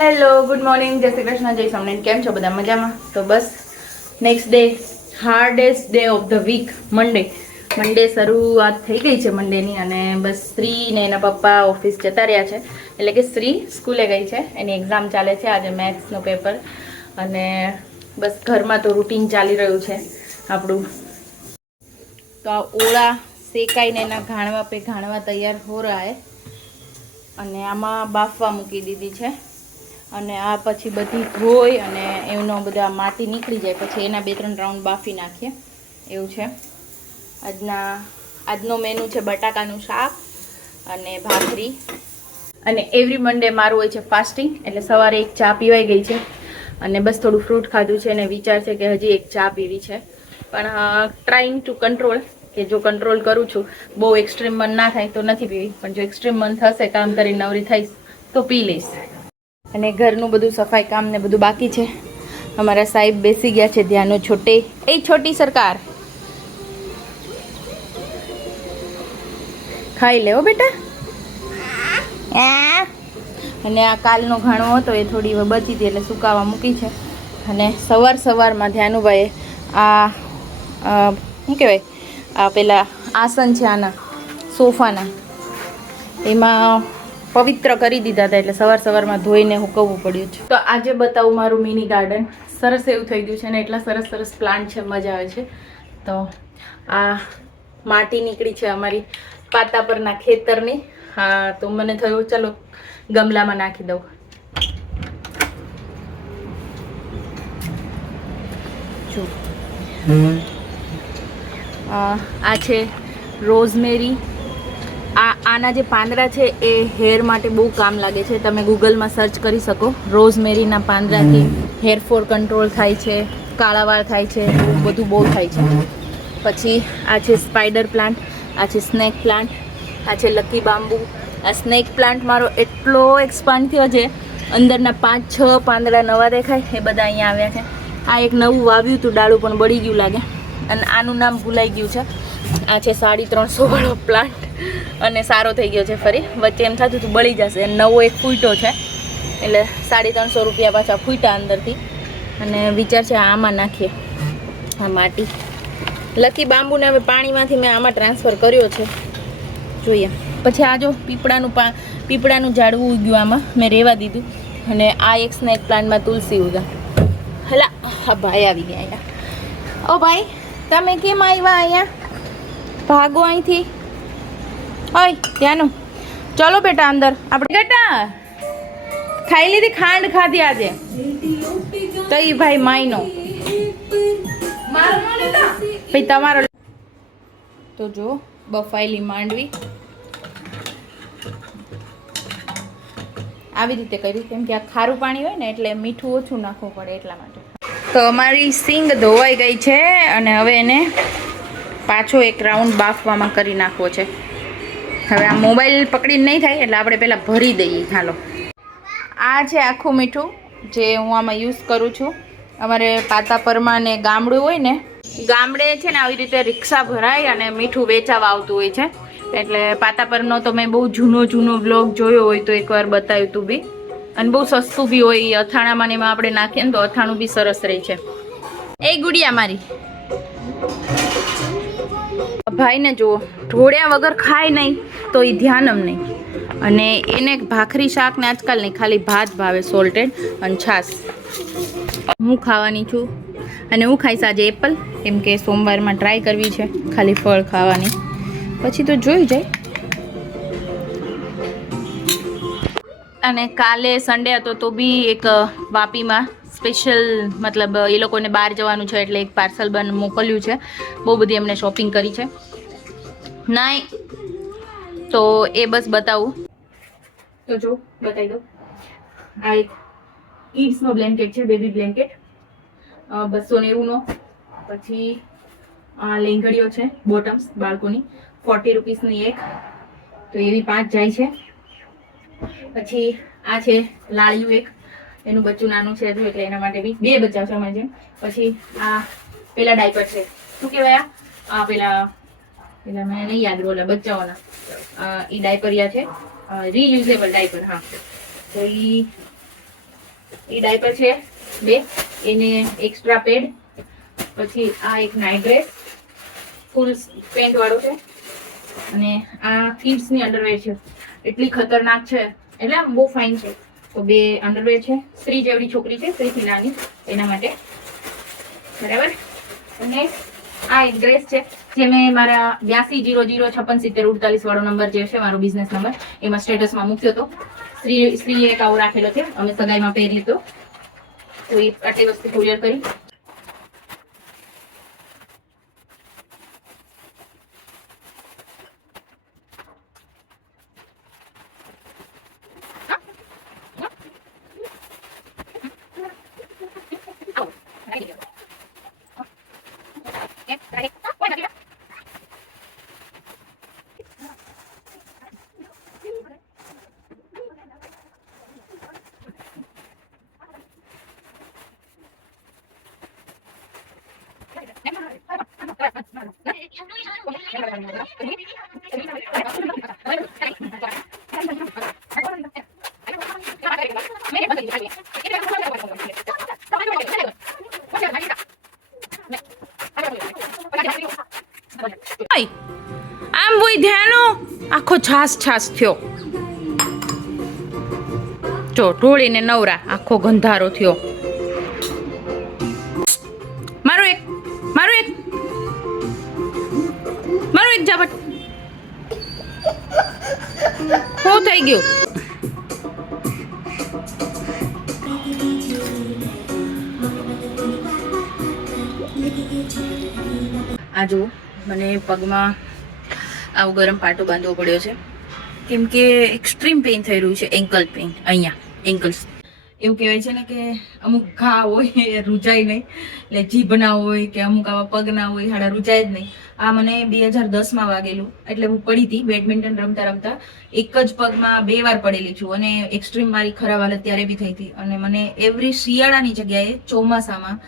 Hello good morning, જય શ્રી કૃષ્ણ, જય સ્વામિનારાયણ. કેમ છો બધા? મજામાં? તો બસ next day, hardest day of the week, Monday શરૂઆત થઈ ગઈ છે મંડેની. અને બસ શ્રી ને એના પપ્પા ઓફિસ જતા રહ્યા છે, એટલે કે શ્રી સ્કૂલે ગઈ છે, એની એક્ઝામ ચાલે છે આજે, મેથ્સનું પેપર. અને બસ ઘરમાં તો રૂટીન ચાલી રહ્યું છે આપણું. તો આ ઓળા શેકાઈને એના ઘાણવા તૈયાર હો રહા હે. અને આમાં બાફવા મૂકી દીધી છે. અને આ પછી બધી ધોઈ અને એનો બધા માટી નીકળી જાય પછી એના 2-3 રાઉન્ડ બાફી નાખીએ એવું છે. આજનો મેનુ છે બટાકાનું શાક અને ભાખરી. અને એવરી મંડે મારું હોય છે ફાસ્ટિંગ, એટલે સવારે એક ચા પીવાઈ ગઈ છે અને બસ થોડું ફ્રૂટ ખાધું છે. અને વિચાર છે કે હજી એક ચા પીવી છે, પણ ટ્રાઈંગ ટુ કંટ્રોલ, કે જો કંટ્રોલ કરું છું, બહુ એક્સ્ટ્રીમ મન ના થાય તો નથી પીવી, પણ જો એક્સ્ટ્રીમ મન થશે, કામ કરીને નવરી થઈશ તો પી લઈશ. અને ઘરનું બધું સફાઈ કામ ને બધું બાકી છે. અમારા સાહેબ બેસી ગયા છે ધ્યાનો છોટે, એ છોટી સરકાર ખાઈ લેવો બેટા. અને આ કાલનો ઘાણો હતો એ થોડી બચી હતી એટલે સુકાવા મૂકી છે. અને સવારમાં ધ્યાનુભાઈએ આ શું કહેવાય, આ પેલા આસન છે આના સોફાના, એમાં પવિત્ર કરી દીધા હતા, એટલે સવારમાં ધોઈને હુકવવું પડ્યું છે. તો આજે બતાવું મારું મિની ગાર્ડન. સરસ એવું થઈ ગયું છે ને એટલા સરસ પ્લાન્ટ છે, મજા આવે છે. તો આ માટી નીકળી છે અમારી પાતા પરના ખેતરની. હા, તો મને થયું ચલો ગમલામાં નાખી દઉં. જો આ છે રોઝમેરી. આના જે પાંદડા છે એ હેર માટે બહુ કામ લાગે છે. તમે ગૂગલમાં સર્ચ કરી શકો. રોઝમેરીના પાંદડાથી હેરફોલ કંટ્રોલ થાય છે, કાળા વાળ થાય છે, બધું બહુ થાય છે. પછી આ છે સ્પાઈડર પ્લાન્ટ, આ છે સ્નેક પ્લાન્ટ, આ છે લકી બાંબુ. આ સ્નેક પ્લાન્ટ મારો એટલો એક્સપાન્ડ થયો છે, અંદરના 5-6 પાંદડા નવા દેખાય, એ બધા અહીંયા આવ્યા છે. આ એક નવું વાવ્યું હતું ડાળું, પણ બળી ગયું લાગે, અને આનું નામ ભૂલાઈ ગયું છે. આ છે 350 વાળો પ્લાન્ટ, અને સારો થઈ ગયો છે ફરી. વચ્ચે એમ થતું હતું બળી જશે, નવો એક ફૂટ્યો છે, એટલે 350 રૂપિયા પાછા ફૂટ્યા અંદરથી. અને વિચાર છે આમાં નાખીએ આ માટી. લકી બાંબુને હવે પાણીમાંથી મેં આમાં ટ્રાન્સફર કર્યો છે, જોઈએ. પછી આ જો પીપળાનું ઝાડવું ઉગ્યું, આમાં મેં રહેવા દીધું. અને આ એક સ્નેક પ્લાન્ટમાં તુલસી ઉગા. હલા, હા ભાઈ આવી ગયા અહીંયા. ઓ ભાઈ, તમે કેમ આવ્યા અહીંયા? ભાગો અહીંથી. ઓય ત્યાંનું, ચલો બેટા અંદર. આપણે બેટા ખાઈ લીધી, ખાંડ ખાધી આજે તો ઈ ભાઈ માયનો ભાઈ તમારો. તો જો બફાયેલી માંડવી આવી રીતે કરી, કેમ કે આ ખારું પાણી હોય ને એટલે મીઠું ઓછું નાખવું પડે એટલા માટે. તો અમારી સિંગ ધોવાઈ ગઈ છે અને હવે એને પાછો એક રાઉન્ડ બાફવામાં કરી નાખવો છે. હવે આ મોબાઈલ પકડીને નહીં થાય, એટલે આપણે પહેલાં ભરી દઈએ. હાલો, આ છે આખું મીઠું જે હું આમાં યુઝ કરું છું. અમારે પાતાપરમાં ને ગામડું હોય ને, ગામડે છે ને આવી રીતે રિક્ષા ભરાય અને મીઠું વેચાવા આવતું હોય છે. એટલે પાતાપરનો તો મેં બહુ જૂનો વ્લોગ જોયો હોય તો એકવાર બતાવ્યું તું બી. અને બહુ સસ્તું બી હોય, અથાણામાં ને એમાં આપણે નાખીએ ને તો અથાણું બી સરસ રહે છે. એ ગુડિયા મારી ભાઈને જુઓ, ઢોળ્યા વગર ખાય નહીં તો એ ધ્યાનમ નહીં. અને એને ભાખરી શાક ને આજકાલ નહીં, ખાલી ભાત ભાવે, સોલ્ટેડ અને છાશ. હું ખાવાની છું, અને હું ખાઈશ આજે એપલ, કેમ કે સોમવારમાં ટ્રાય કરવી છે ખાલી ફળ ખાવાની, પછી તો જોઈ જાય. અને કાલે સન્ડે હતો તો બી એક વાપીમાં સ્પેશિયલ, મતલબ એ લોકોને બહાર જવાનું છે એટલે એક પાર્સલ મોકલ્યું છે. બહુ બધી એમને શોપિંગ કરી છે. નાઈ તો એ બસ બતાવું. તો જો બતાવી દો, આ એક કિડ્સનો બ્લેન્કેટ છે, બેબી બ્લેન્કેટ, 290નો. પછી આ લેંગડીઓ છે, બોટમ્સ બાળકોની, 40 રૂપીસની એક, તો એવી 5 જાય છે. પછી આ છે લાળિયું એક, એનું બચ્ચું નાનું છે એટલે એના માટે બી 2 બચ્ચા છે અમારે જેમ. પછી આ પેલા ડાયપર છે, શું કહેવાય, આ પેલા મને નહીં યાદ, બોલા બચ્ચાઓના એ ડાયપરિયા છે, રીયુઝેબલ ડાયપર. હા, તો એ એ ડાયપર છે 2, એને એક્સ્ટ્રા પેડ, પછી આ એક નાઇટ ડ્રેસ ફૂલ પેન્ટ વાળો છે, અને આ કિડ્સ ની અંડરવેર છે. એટલી ખતરનાક છે, એટલે આમ બહુ ફાઇન છે. તો 2 અંડરવેર છે. સ્ત્રી જેવડી છોકરી છે, સ્ત્રીથી નાની, એના માટે બરાબર. અને આ એક ડ્રેસ છે જે મેં મારા 8200567048 વાળો નંબર જે છે મારો બિઝનેસ નંબર, એમાં સ્ટેટસમાં મૂક્યો હતો. સ્ત્રીએ એક આવો રાખેલો છે, અમે સગાઈમાં પહેરી હતો, તો એ આટલી વસ્તુ કુરિયર કરી. આમ બોય ધ્યાનો આખો છાસ થયો, જો ઢોળીને નવરા, આખો ગંધારો થયો. મારું એક ઝાપટ શું થઈ ગયું? આ જો મને પગમાં આવું ગરમ પાટો બાંધવો પડ્યો છે, કેમ કે એક્સ્ટ્રીમ પેઇન થઈ રહ્યું છે. એન્કલ પેઇન, અહીંયા એન્કલ્સ. એવું કહેવાય છે ને કે અમુક ઘા હોય એ રૂજાય નહીં, એટલે જીભના હોય કે અમુક આવા પગના હોય હાડા રૂજાય જ નહીં. આ મને 2010માં વાગેલું, એટલે હું પડી હતી બેડમિન્ટન રમતા એક જ પગમાં 2 વાર પડેલી છું, અને એક્સ્ટ્રીમ મારી ખરાબ હાલત ત્યારે બી થઈ હતી. અને મને એવરી શિયાળાની જગ્યાએ ચોમાસામાં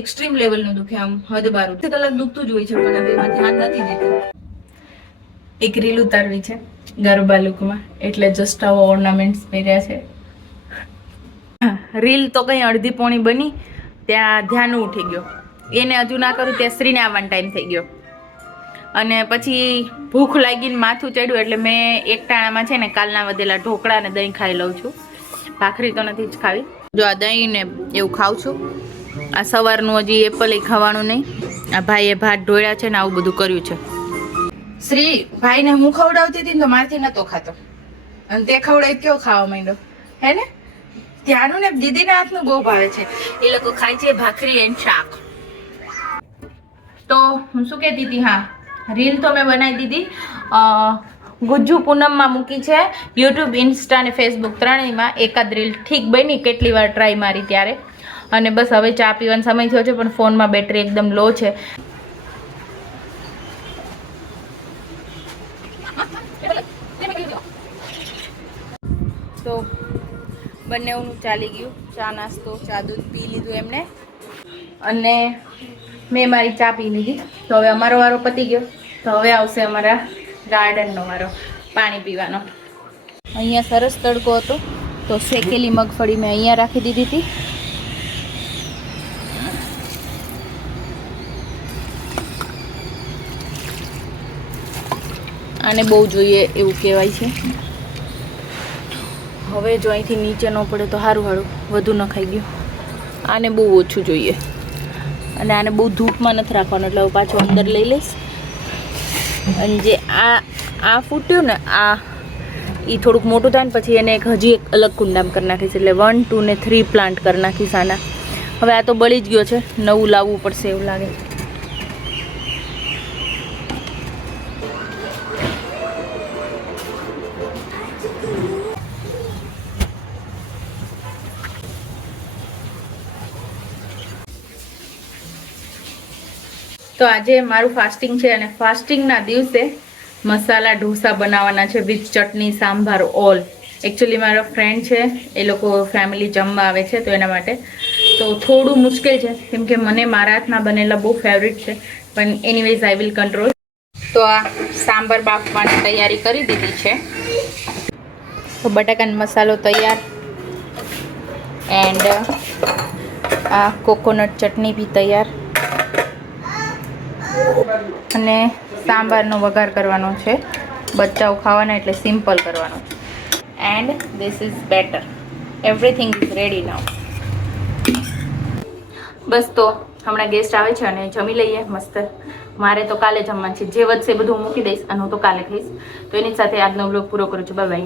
એક્સ્ટ્રીમ લેવલનું દુખે, આમ હદ બાર કલાક દુખતું જ હોય છે, પણ હવે એમાં ધ્યાન નથી દેતું. એક રીલ ઉતારવી છે ગરબા લુકમાં, એટલે જસ્ટ આવો ઓર્નામેન્ટ્સ પહેર્યા છે. રીલ તો કઈ અડધી પોણી બની ત્યાં ધ્યાન ઉઠી ગયો, એને હજુ ના કરું ત્યાં શ્રીને આવવાનો ટાઈમ થઈ ગયો, અને પછી ભૂખ લાગીને માથું ચડ્યું, એટલે મેં એક ટાણામાં છે ને કાલના વધેલા ઢોકળા ને દહીં ખાઈ લઉં છું. ભાખરી તો નથી જ ખાવી. જો આ દહીં ને એવું ખાઉં છું. આ સવારનું હજી એપલ ખાવાનું નહીં. આ ભાઈએ ભાત ઢોળ્યા છે ને આવું બધું કર્યું છે. શ્રી ભાઈને હું ખવડાવતી હતી ને તો મારથી નતો ખાતો, અને તે ખવડાવી કેવો ખાવા માંડ્યો હે ને. ત્યાંનું ને દીદીના હાથનું બહુ ભાવે છે, એ લોકો ખાય છે ભાખરી એન્ડ શાક. તો હું શું કહેતી હતી, હા રીલ તો મેં બનાવી દીધી, ગુજ્જુ પૂનમમાં મૂકી છે યુટ્યુબ, ઇન્સ્ટા અને ફેસબુક ત્રણેયમાં. એકાદ રીલ ઠીક બની, કેટલી વાર ટ્રાય મારી ત્યારે. અને બસ હવે ચા પીવાનો સમય થયો છે, પણ ફોનમાં બેટરી એકદમ લો છે. તો બંનેનું ચાલી ગયું, ચા નાસ્તો, ચા દૂધ પી લીધું એમને, અને મેં મારી ચા પી લીધી. તો હવે અમારો વારો પતી ગયો, તો હવે આવશે અમારા ગાર્ડનનો વારો પાણી પીવાનો. અહીંયા સરસ તડકો હતો, તો શેકેલી મગફળી મેં અહીંયા રાખી દીધી હતી. આને બહુ જોઈએ એવું કહેવાય છે. હવે જો અહીંથી નીચે ન પડે તો સારું, વધુ ન ખાઈ ગયું. આને બહુ ઓછું જોઈએ, અને આને બહુ ધૂપમાં નથી રાખવાનું, એટલે પાછું અંદર લઈ લઈશ. અને જે આ ફૂટ્યું ને એ થોડુંક મોટું થાય ને પછી એને હજી એક અલગ કુંડામાં કરી નાખીશ, એટલે 1, 2 ને 3 પ્લાન્ટ કરી નાખીશ આના. હવે આ તો બળી જ ગયો છે, નવું લાવવું પડશે એવું લાગે. તો આજે મારું ફાસ્ટિંગ છે, અને ફાસ્ટિંગના દિવસે મસાલા ઢોસા બનાવવાના છે with chutney, sambar, all. Actually મારો ફ્રેન્ડ છે, એ લોકો ફેમિલી જમવા આવે છે, તો એના માટે તો થોડું મુશ્કેલ છે, કેમ કે મને મારા હાથના બનેલા બહુ ફેવરિટ છે, પણ એનીવેઝ આઈ વિલ કંટ્રોલ. તો આ સાંભાર બાફવાની તૈયારી કરી દીધી છે. તો બટાકાનો મસાલો તૈયાર, એન્ડ આ કોકોનટ ચટણી બી તૈયાર, અને સાંભારનો વઘાર કરવાનો છે. બચ્ચાઓ ખાવાના એટલે સિમ્પલ કરવાનો છે. And this is better, everything is ready now. બસ તો હમણાં ગેસ્ટ આવે છે અને જમી લઈએ મસ્ત. મારે તો કાલે જમવાનું છે, જે વધશે બધું હું મૂકી દઈશ અને હું તો કાલે ખાઈશ. તો એની સાથે આજનો વ્લોગ પૂરો કરું છું. Bye bye.